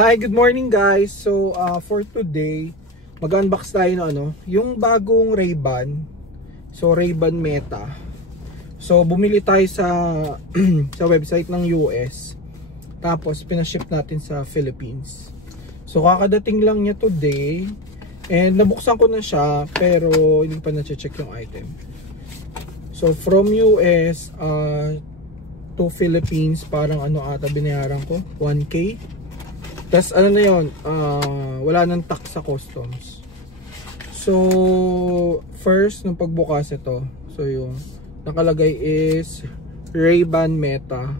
Hi, good morning guys. So for today, mag-unbox tayo ng yung bagong Ray-Ban. So Ray-Ban Meta. So bumili tayo sa sa website ng US. Tapos pinaship natin sa Philippines. So kakadating lang niya today. And nabuksan ko na siya pero hindi pa na-check yung item. So from US to Philippines, parang ata binayaran ko 1K. Tas na yun, wala nang tax sa customs. So first nung pagbukas ito, so yung nakalagay is Ray-Ban Meta.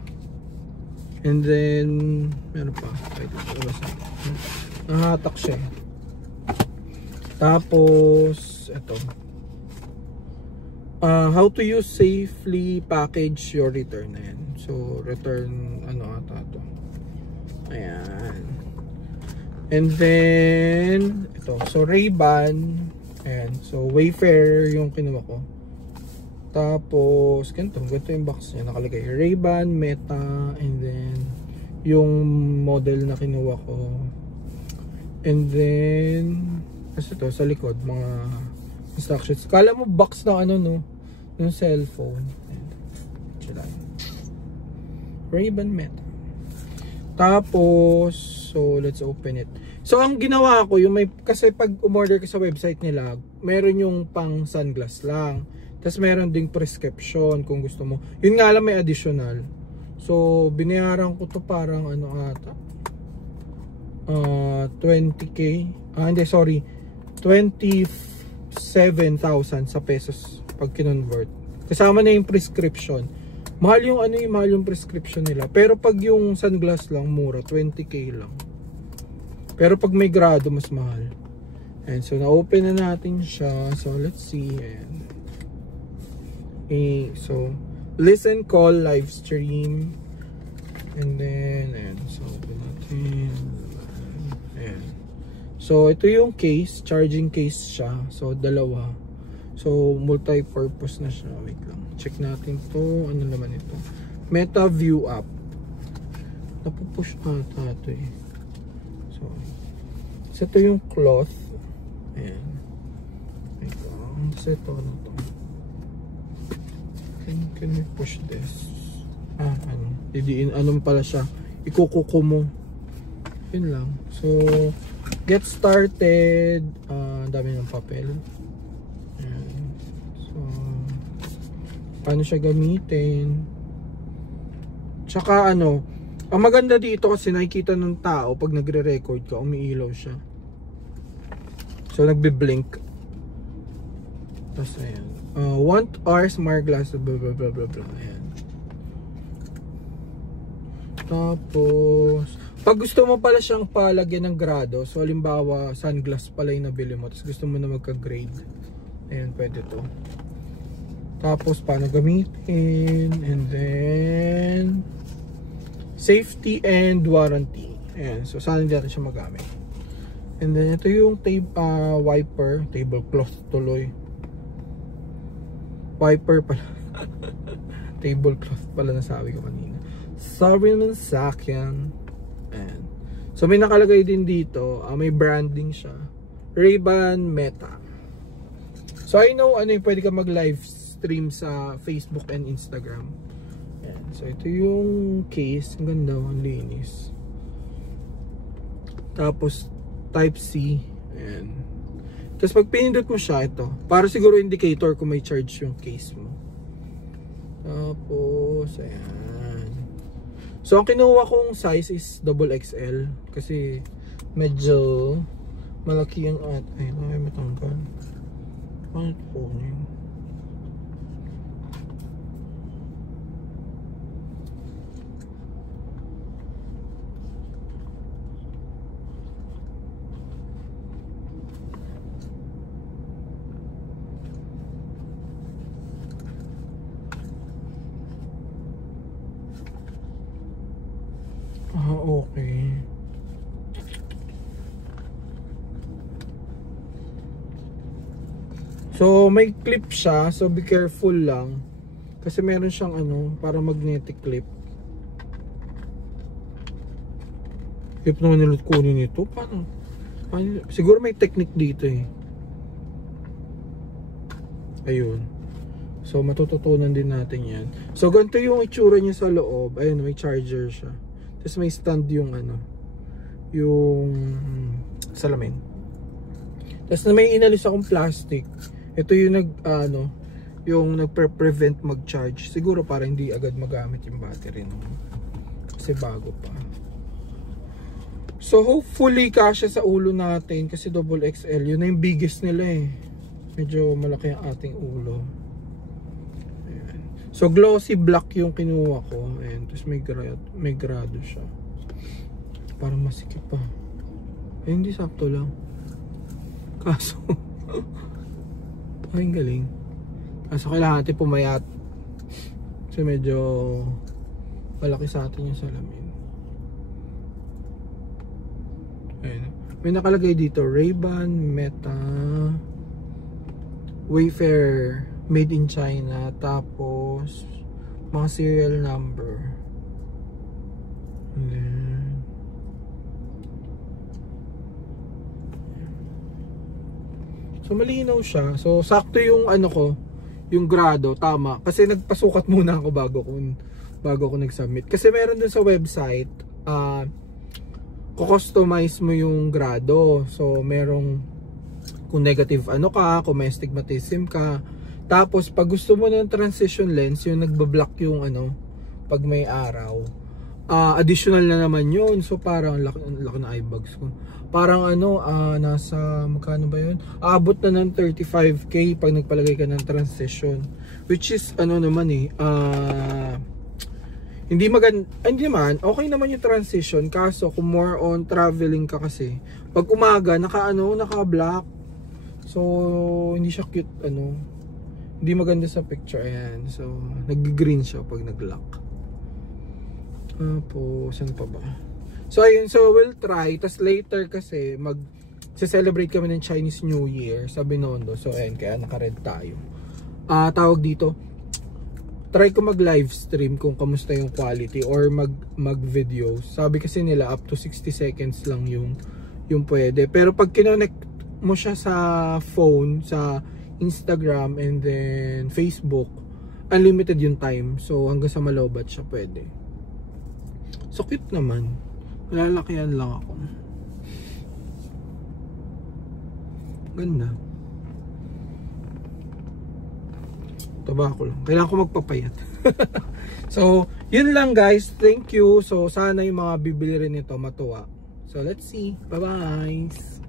And then meron pa, nahatak siya. Tapos ito, how to use safely package your return. Ayan. So return ata to. Ayan. And then ito, so Ray-Ban. Ayan. So Wayfarer yung kinuha ko. Tapos ganito yung box niya, nakalagay Ray-Ban Meta. And then yung model na kinuha ko. And then kasi ito sa likod mga instructions. Kala mo box na yung cellphone. Ray-Ban Meta. Tapos so let's open it. So ang ginawa ko, kasi pag umorder ka sa website nila, meron yung pang sunglass lang. Tapos meron ding prescription kung gusto mo. Yun nga lang may additional. So binayaran ko to parang ata 20k. Hindi, sorry. 27,000 sa pesos pag kinonvert. Kasama na yung prescription. Mahal yung mahal yung prescription nila. Pero pag yung sunglass lang, mura, 20k lang. Pero pag may grado, mas mahal. And so na-open na natin siya. So let's see. Ayan. So listen, call, live stream. And then ayan, so open natin. Ayan. So ito yung case, charging case siya. So dalawa. So multi-purpose na siya. Wait lang. Check natin to. Ano naman ito? Meta View app. Napupush ata ito eh. So ito yung cloth. Ayan. So ito to. Can we push this? Didiin pala siya. Ikukuko mo. Yun lang. So get started. Dami ng papel. Ayan. So paano siya gamitin? Tsaka ang maganda dito kasi nakikita ng tao pag nagre-record ka, umiilaw siya. So nagbi-blink. Tapos ayan. Want our smart glass, blah blah blah blah blah. Ayan. Tapos pag gusto mo pala siyang palagyan ng grado, so halimbawa sunglass pala yung nabili mo, tapos gusto mo na magka-grade, ayan, pwede to. Tapos paano gamitin, and then safety and warranty. Ayan, so saan natin siya magamit. And then ito yung wiper, tablecloth tuloy. Wiper pala. Tablecloth pala nasabi ko kanina. Sorry naman sa akin. Ayan. So may nakalagay din dito, may branding siya. Ray-Ban Meta. So I know pwede ka mag-live stream sa Facebook and Instagram. Ayan. So ito yung case, ang ganda, ang linis. Tapos Type-C. Ayan. Tapos pag pinindot mo siya, ito, para siguro indicator kung may charge yung case mo. Tapos ayan. So ang kinuha kong size is XXL kasi medyo malaki yung ayun, may matanggal. Ano ito po yun? Okay. So may clip siya, so be careful lang. Kasi meron siyang para magnetic clip. Hip naman nilut kunin ito. Paano? Siguro may technique dito eh. Ayun. So matututunan din natin yan. So ganito yung itsura niya sa loob. Ayun, may charger siya. Tapos may stand yung ano, yung salamin. Tapos na may inalis akong plastic. Ito yung yung nagpe-prevent mag-charge. Siguro para hindi agad magamit yung battery, no? Kasi bago pa. So hopefully kasya sa ulo natin kasi double XL. Yun na yung biggest nila eh. Medyo malaki ang ating ulo. Ayan. So glossy black yung kinuha ko. Ayan. Tapos may grado siya. Parang masikip pa. Ay, hindi sakto lang. Kaso ay galing. Kaso kailangan natin pumayat. Kasi medyo malaki sa atin yung salamin. Ayan. May nakalagay dito Ray-Ban Meta Wayfarer made in China, tapos mga serial number. Ayan. So malinaw siya. So sakto yung ano ko, yung grado, tama. Kasi nagpasukat muna ako bago ko nag-submit. Kasi meron dun sa website, kustomize mo yung grado. So merong kung negative ano ka, kung may astigmatism ka. Tapos pag gusto mo ng transition lens, yung nagbablock yung ano pag may araw. Additional na naman yun. So parang laki na eyebags ko. Parang ano, nasa magkano ba yun? Aabot na ng 35k pag nagpalagay ka ng transition. Which is ano naman eh, hindi naman, okay naman yung transition. Kaso kung more on traveling ka kasi, pag umaga, naka-black. So, hindi siya cute, hindi maganda sa picture. Ayan. So, nag-green siya pag nag-lock. Tapos, saan pa ba? So, ayun. So, we'll try. Tapos later kasi, celebrate kami ng Chinese New Year sa Binondo. So, ayun. Kaya naka-red tayo. Tawag dito, try ko mag-live stream kung kamusta yung quality or mag-video. Sabi kasi nila, up to 60 seconds lang yung pwede. Pero pag kinonect mo siya sa phone, sa Instagram and then Facebook, unlimited yung time. So hanggang sa malobat siya pwede. So cute naman. Malalakihan lang ako. Ganda. Taba ko lang. Kailangan ko magpapayat. So yun lang guys. Thank you. So sana yung mga bibili rin nito matuwa. So let's see. Bye bye.